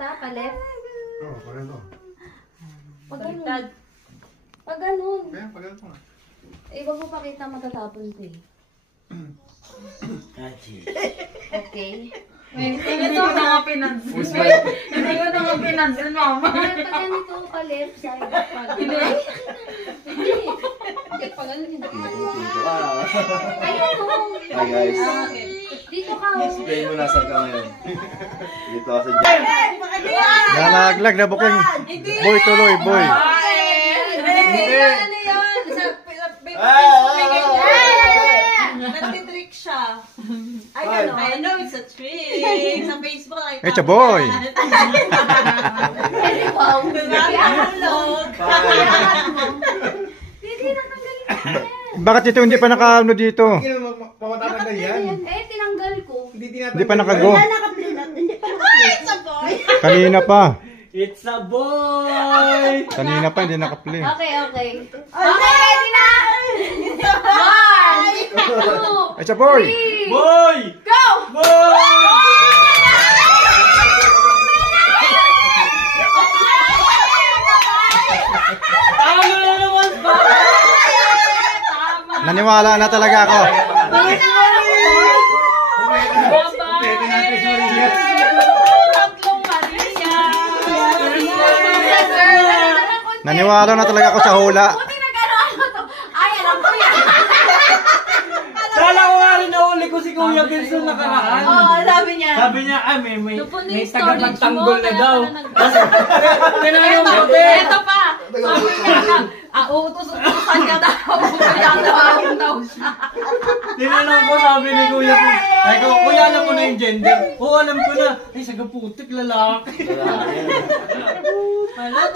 mata, palep. Oo, pareho. Pag ganun. Pag ganun. Kaya, pareho nga. Eh, wag mo pakita matatapon ko eh. Okay. Hindi ko na nga pinansin. Hindi ko na nga pinansin, mama. Pag ganito, palep, side, pag... Hindi. Hindi, pag ganun. Ayun mo. Hi guys. Dito ka. Explain mo nasa ka ngayon. Dito ka sa gym. Nalaglag na bukeng. Boy tuloy, boy. Ano yan? Nagtitrick siya. Ay, ano? I know it's a trick. Sa Facebook, ay It's a boy. Wow. Hindi natanggalin ko yan. Bakit ito hindi pa naka-ano dito? Mamatatagal yan. Eh, tinanggal ko. Hindi pa nakago. It's a boy. Kanina pa. It's a boy! Kanina pa hindi naka-play. Okay, okay. Okay, ready na! One, two, It's a boy. three, Boy! go! Tama na naman ba? Naniwala na talaga ako. Naniwala na talaga ako sa hula. Buti nag-ano to. Ay, alam ko yan. Kala ko nga rin nahuli ko si Kuya Benson nakaraan. Oo, sabi niya. Sabi niya, may tagapagtanggol na daw. Ito, ito pa. Sabi niya, utos-utosan ka daw. Kaya daw siya. Tinanong ko, sabi ni Kuya, ay ko, Kuya, alam mo na yung gender? Oo, alam ko na. Ay, sagaputik, lalaki. Bye-bye.